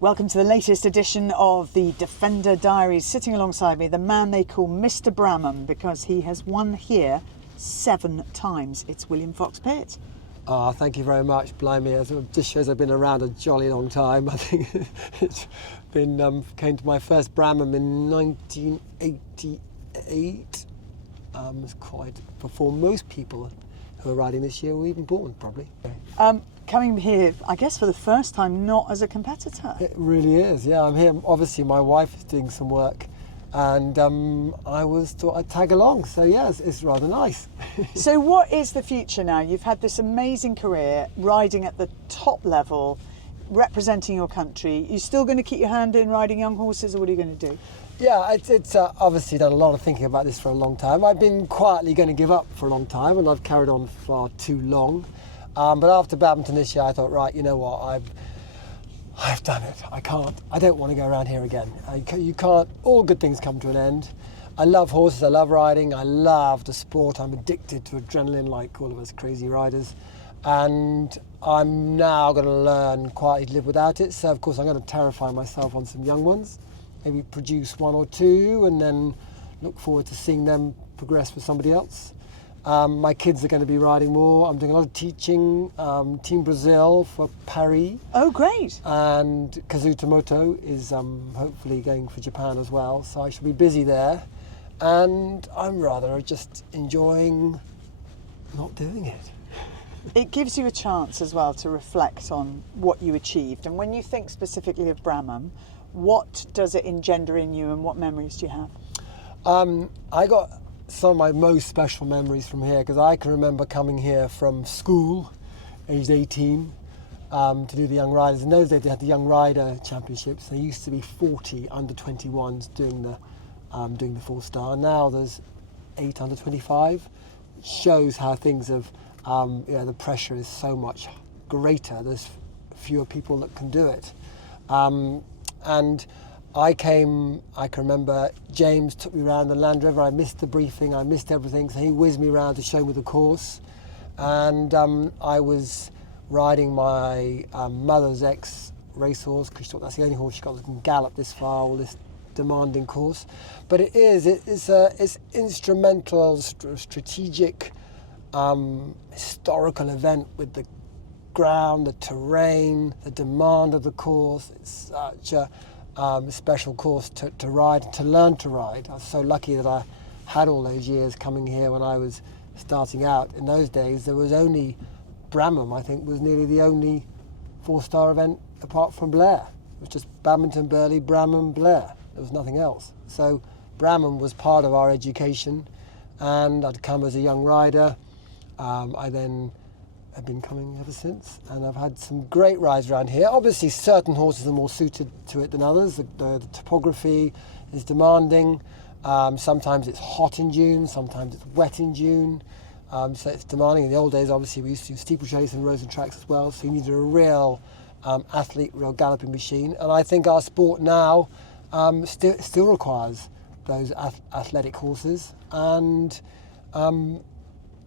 Welcome to the latest edition of the Defender Diaries. Sitting alongside me, the man they call Mr Bramham because he has won here 7 times. It's William Fox-Pitt. Thank you very much. Blimey, it just shows I've been around a jolly long time. I think it's been came to my first Bramham in 1988. It's quite before most people who are riding this year were even born, probably. Coming here, I guess for the first time, not as a competitor. It really is, yeah. I'm here. Obviously, my wife is doing some work, and I thought I'd tag along. So yeah, it's rather nice. So what is the future now? You've had this amazing career riding at the top level, representing your country. You still going to keep your hand in riding young horses, or what are you going to do? Yeah, it's obviously done a lot of thinking about this for a long time. I've been quietly going to give up for a long time, and I've carried on far too long. But after Badminton this year, I thought, right, you know what, I've done it. I don't want to go around here again. You can't, all good things come to an end. I love horses, I love riding, I love the sport. I'm addicted to adrenaline like all of us crazy riders. And I'm now going to learn quietly to live without it. So of course I'm going to terrify myself on some young ones, maybe produce 1 or 2 and then look forward to seeing them progress with somebody else. My kids are going to be riding more. I'm doing a lot of teaching. Team Brazil for Paris. Oh, great. And Kazutomoto is hopefully going for Japan as well. So I shall be busy there. And I'm rather just enjoying not doing it. It gives you a chance as well to reflect on what you achieved. And when you think specifically of Bramham, what does it engender in you and what memories do you have? I got some of my most special memories from here because I can remember coming here from school, aged 18, to do the Young Riders. In those days they had the Young Rider Championships. There used to be 40 under 21s doing the 4-star. Now there's 8 under 25. It shows how things have, the pressure is so much greater. There's fewer people that can do it. And I can remember James took me around the Land Rover. I missed the briefing, I missed everything, so he whizzed me around to show me the course. And I was riding my mother's ex-racehorse, because she thought that's the only horse she got that can gallop this far, all this demanding course. But it's instrumental, strategic, historical event with the ground, the terrain, the demand of the course. It's such a special course to ride, to learn to ride. I was so lucky that I had all those years coming here when I was starting out. In those days, there was only Bramham, I think, was nearly the only 4-star event apart from Blair. It was just Badminton, Burghley, Bramham, Blair. There was nothing else. So Bramham was part of our education, and I'd come as a young rider. I then have been coming ever since, and I've had some great rides around here. Obviously certain horses are more suited to it than others. The topography is demanding. Sometimes it's hot in June, sometimes it's wet in June, so it's demanding. In the old days obviously we used to do steeplechase and roads and tracks as well, so you needed a real athlete, real galloping machine. And I think our sport now still requires those athletic horses, and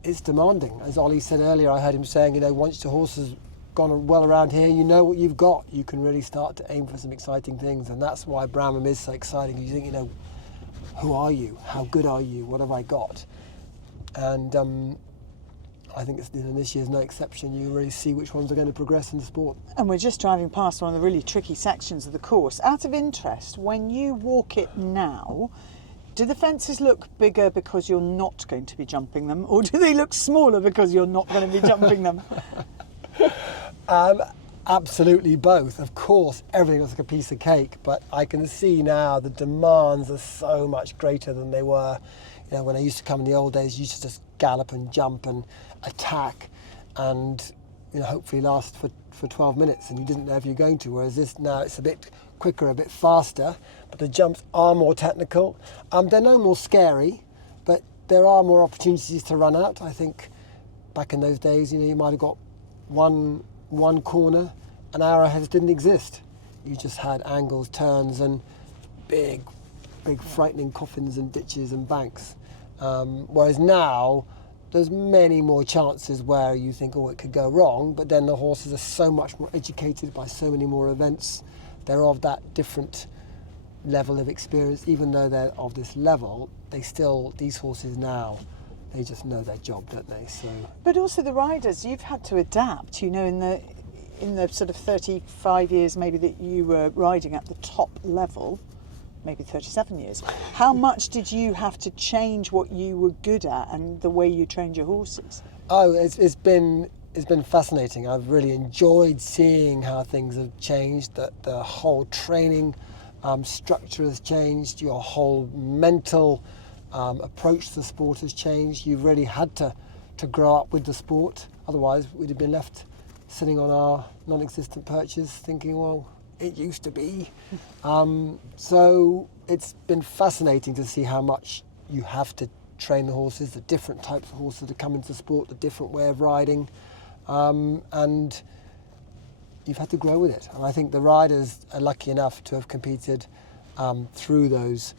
it's demanding. As Ollie said earlier, I heard him saying, once the horse has gone well around here, you know what you've got. You can really start to aim for some exciting things, and that's why Bramham is so exciting. You think, who are you? How good are you? What have I got? And I think this year's no exception. You really see which ones are going to progress in the sport. And we're just driving past one of the really tricky sections of the course. Out of interest, when you walk it now, do the fences look bigger because you're not going to be jumping them, or do they look smaller because you're not going to be jumping them? Absolutely both. Of course, everything looks like a piece of cake, but I can see now the demands are so much greater than they were. When I used to come in the old days, you used to just gallop and jump and attack and hopefully last for 12 minutes, and you didn't know if you're going to, whereas this now it's a bit quicker, a bit faster, but the jumps are more technical. They're no more scary, but there are more opportunities to run out. I think back in those days, you might have got one corner, and arrowheads didn't exist. You just had angles, turns, and big frightening coffins and ditches and banks. Whereas now, there's many more chances where you think, it could go wrong, but then the horses are so much more educated by so many more events they're of that different level of experience. Even though they're of this level, these horses now, they just know their job, don't they? So, but also the riders, you've had to adapt, you know, in the sort of 35 years maybe that you were riding at the top level, maybe 37 years. How much did you have to change what you were good at and the way you trained your horses? Oh, it's been fascinating. I've really enjoyed seeing how things have changed. That the whole training structure has changed. Your whole mental approach to the sport has changed. You've really had to grow up with the sport. Otherwise, we'd have been left sitting on our non-existent perches thinking, well, it used to be. So it's been fascinating to see how much you have to train the horses, the different types of horses that come into sport, the different way of riding, and you've had to grow with it. And I think the riders are lucky enough to have competed through those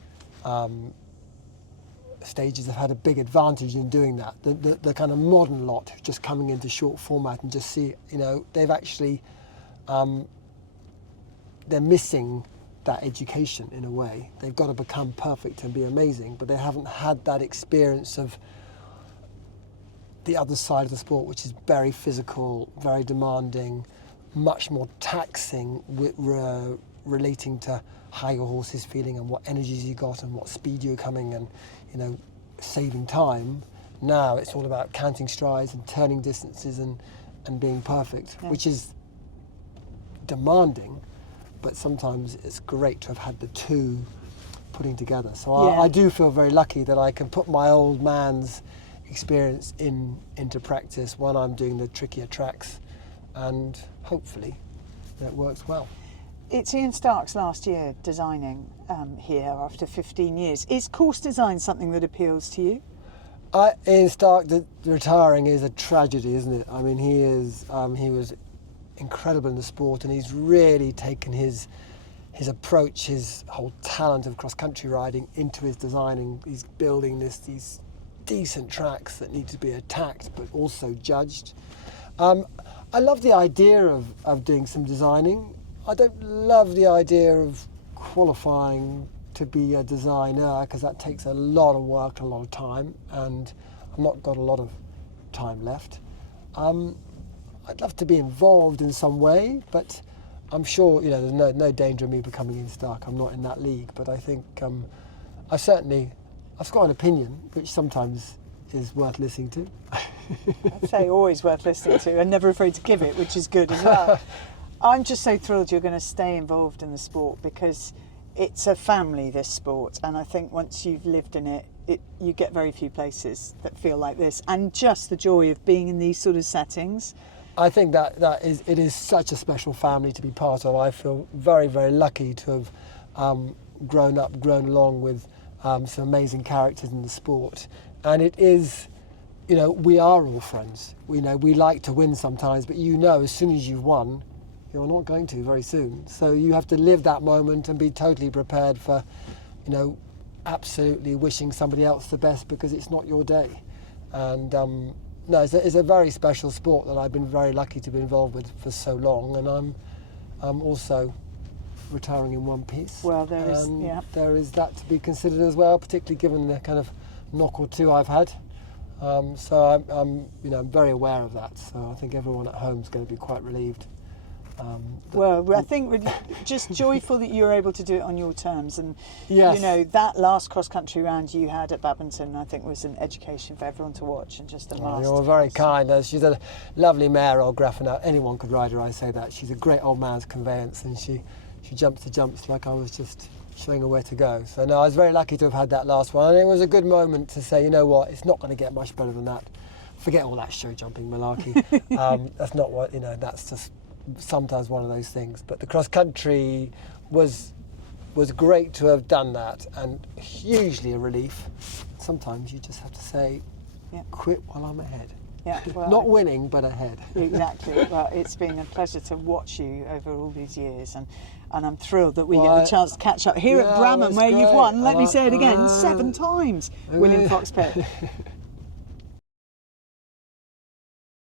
stages, have had a big advantage in doing that. The kind of modern lot who's just coming into short format and just see, you know, they've actually, they're missing that education in a way. They've got to become perfect and be amazing, but they haven't had that experience of the other side of the sport, which is very physical, very demanding, much more taxing, relating to how your horse is feeling and what energies you got and what speed you're coming and, you know, saving time. Now it's all about counting strides and turning distances and being perfect, which is demanding, but sometimes it's great to have had the two putting together. So I do feel very lucky that I can put my old man's experience into practice when I'm doing the trickier tracks, and hopefully that works well. It's Ian Stark's last year designing here after 15 years. Is course design something that appeals to you? Ian Stark, the retiring is a tragedy, isn't it? I mean, he was incredible in the sport, and he's really taken his approach, his whole talent of cross-country riding into his designing. He's building these decent tracks that need to be attacked but also judged. I love the idea of doing some designing. I don't love the idea of qualifying to be a designer, because that takes a lot of work, a lot of time, and I've not got a lot of time left. I'd love to be involved in some way, but I'm sure, you know, there's no danger of me becoming Ian Stark. I'm not in that league, but I think I've got an opinion, which sometimes is worth listening to. I'd say always worth listening to, and never afraid to give it, which is good as well. I'm just so thrilled you're going to stay involved in the sport, because it's a family, this sport, and I think once you've lived in it, you get very few places that feel like this, and just the joy of being in these sort of settings. I think it is such a special family to be part of. I feel very, very lucky to have grown along with some amazing characters in the sport, and it is, you know, we are all friends. We know we like to win sometimes, but you know, as soon as you've won, you're not going to very soon. So you have to live that moment and be totally prepared for, you know, absolutely wishing somebody else the best, because it's not your day. And no, it's a very special sport that I've been very lucky to be involved with for so long, and I'm also retiring in one piece. Well, there is that to be considered as well, particularly given the kind of knock or two I've had. So I'm very aware of that. So I think everyone at home is going to be quite relieved. Well, I think we're just joyful that you were able to do it on your terms, and yes. You know, that last cross-country round you had at Babington, I think, was an education for everyone to watch, and just a masterclass. You're very kind. She's a lovely mare, old Grafana. Anyone could ride her, I say that. She's a great old man's conveyance, and she jumps the jumps like I was just showing her where to go. So no, I was very lucky to have had that last one, and it was a good moment to say, you know what, it's not going to get much better than that. Forget all that show jumping malarkey. That's not what, you know, that's just sometimes one of those things. But the cross country was great to have done that, and hugely a relief. Sometimes you just have to say, quit while I'm ahead. Yeah, well, not winning, but ahead. Exactly. Well, it's been a pleasure to watch you over all these years, and I'm thrilled that we get the chance to catch up here at Bramham, where you've won, let me say it again, 7 times, William Fox-Pitt.